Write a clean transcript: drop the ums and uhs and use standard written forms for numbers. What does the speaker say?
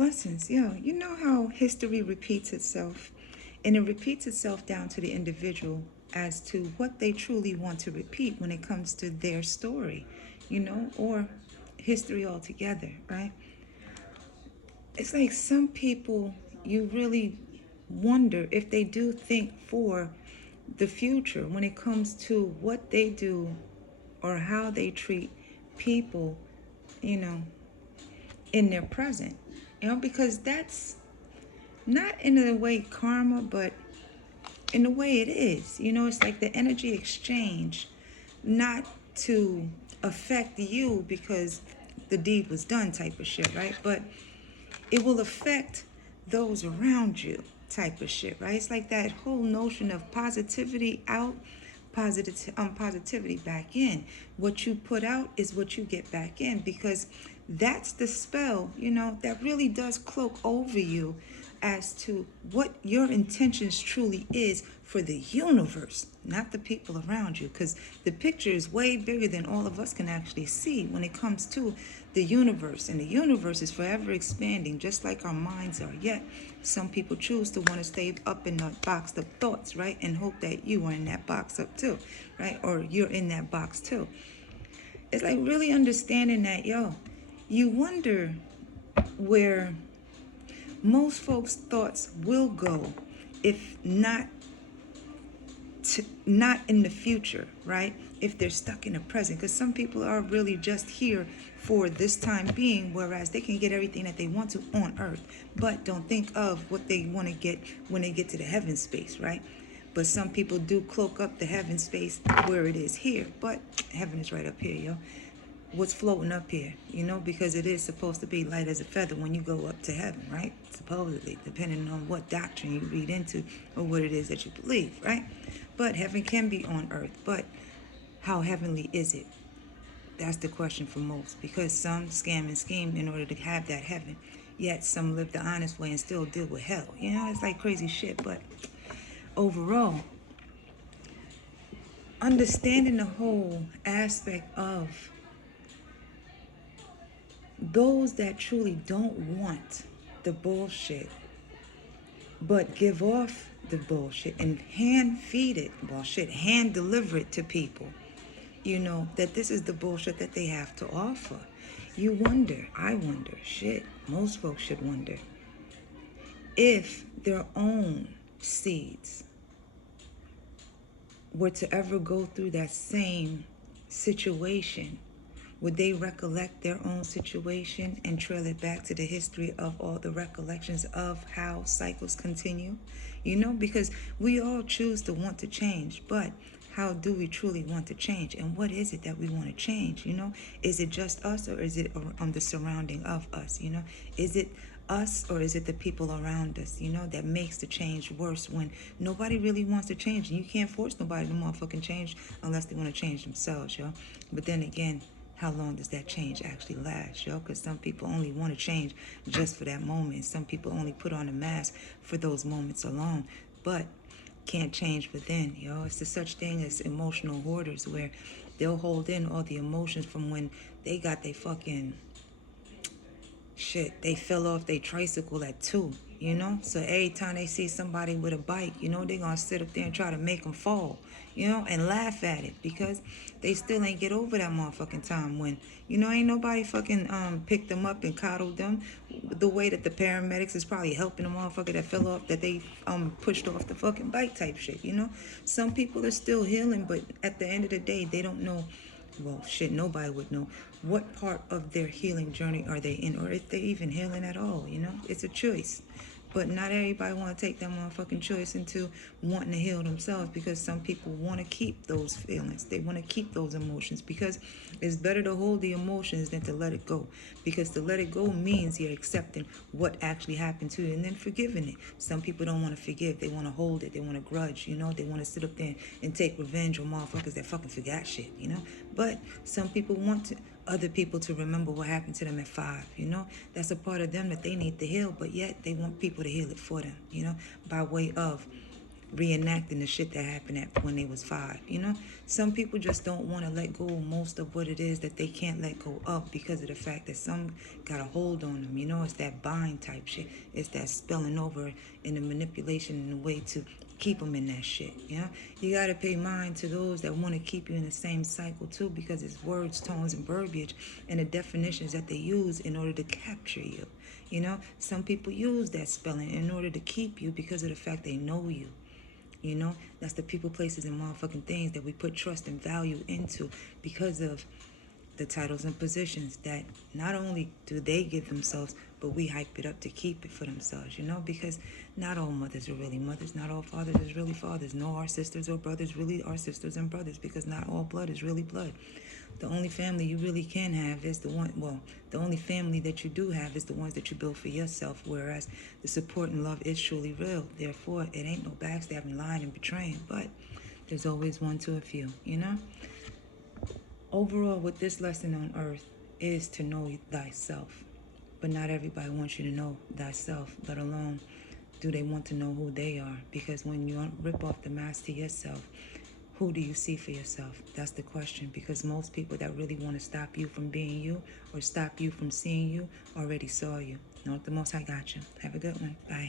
Blessings. Yo, you know how history repeats itself? And it repeats itself down to the individual as to what they truly want to repeat when it comes to their story, or history altogether, right? It's like some people, you really wonder if they do think for the future when it comes to what they do or how they treat people, you know, in their present. Because that's not in a way karma, but in the way it is. It's like the energy exchange, not to affect you because the deed was done type of shit, right? But it will affect those around you type of shit, right? It's like that whole notion of positivity out, positivity back in. What you put out is what you get back in, because that's the spell, that really does cloak over you as to what your intentions truly is for the universe, not the people around you, because the picture is way bigger than all of us can actually see when it comes to the universe. And the universe is forever expanding, just like our minds are. Yet some people choose to want to stay up in the box of thoughts, right, and hope that you are in that box up too, right, or you're in that box too. It's like really understanding that, you wonder where most folks' thoughts will go, if not in the future, right? If they're stuck in the present, because some people are really just here for this time being, whereas they can get everything that they want to on earth, but don't think of what they want to get when they get to the heaven space, right? But some people do cloak up the heaven space where it is here, but heaven is right up here, what's floating up here, because it is supposed to be light as a feather when you go up to heaven, right? Supposedly, depending on what doctrine you read into or what it is that you believe, right? But heaven can be on earth, but how heavenly is it? That's the question for most, because some scam and scheme in order to have that heaven, yet some live the honest way and still deal with hell. It's like crazy shit. But overall, understanding the whole aspect of those that truly don't want the bullshit, but give off the bullshit and hand feed it, hand deliver it to people, that this is the bullshit that they have to offer. You wonder, I wonder, shit, most folks should wonder, if their own seeds were to ever go through that same situation, would they recollect their own situation and trail it back to the history of all the recollections of how cycles continue? Because we all choose to want to change, but how do we truly want to change? And what is it that we want to change? Is it just us, or is it the surrounding of us? Is it us, or is it the people around us, that makes the change worse when nobody really wants to change? And you can't force nobody to motherfucking change unless they want to change themselves, But then again, how long does that change actually last, Because some people only want to change just for that moment. Some people only put on a mask for those moments alone, but can't change within, It's the such thing as emotional hoarders, where they'll hold in all the emotions from when they got their fucking shit, they fell off their tricycle at 2, So every time they see somebody with a bike, they're gonna sit up there and try to make them fall, and laugh at it, because they still ain't get over that motherfucking time when, ain't nobody fucking picked them up and coddled them the way that the paramedics is probably helping the motherfucker that fell off, that they pushed off the fucking bike type shit, Some people are still healing, but at the end of the day, they don't know. Well, shit, nobody would know what part of their healing journey are they in, or if they're even healing at all, It's a choice. But not everybody want to take that motherfucking choice into wanting to heal themselves, because some people want to keep those feelings. They want to keep those emotions, because it's better to hold the emotions than to let it go. Because to let it go means you're accepting what actually happened to you and then forgiving it. Some people don't want to forgive. They want to hold it. They want to grudge, They want to sit up there and take revenge on motherfuckers that fucking forgot shit, But some people want other people to remember what happened to them at 5, That's a part of them that they need to heal, but yet they want people to heal it for them, by way of reenacting the shit that happened when they was 5. Some people just don't want to let go of most of what it is that they can't let go of because of the fact that some got a hold on them. It's that bind type shit. It's that spilling over and the manipulation and the way to keep them in that shit. You got to pay mind to those that want to keep you in the same cycle too, because it's words, tones, and verbiage and the definitions that they use in order to capture you. Some people use that spelling in order to keep you because of the fact they know you. That's the people, places, and motherfucking things that we put trust and value into because of the titles and positions that not only do they give themselves, but we hype it up to keep it for themselves, because not all mothers are really mothers, not all fathers is really fathers, nor our sisters or brothers really are sisters and brothers, because not all blood is really blood. The only family you really can have is the only family that you do have is the ones that you build for yourself, whereas the support and love is truly real. Therefore, it ain't no backstabbing, lying, and betraying, but there's always one to a few, Overall, what this lesson on earth is to know thyself. But not everybody wants you to know thyself, let alone do they want to know who they are. Because when you rip off the mask to yourself, who do you see for yourself? That's the question. Because most people that really want to stop you from being you or stop you from seeing you already saw you. Know what the Most High got you. Have a good one. Bye.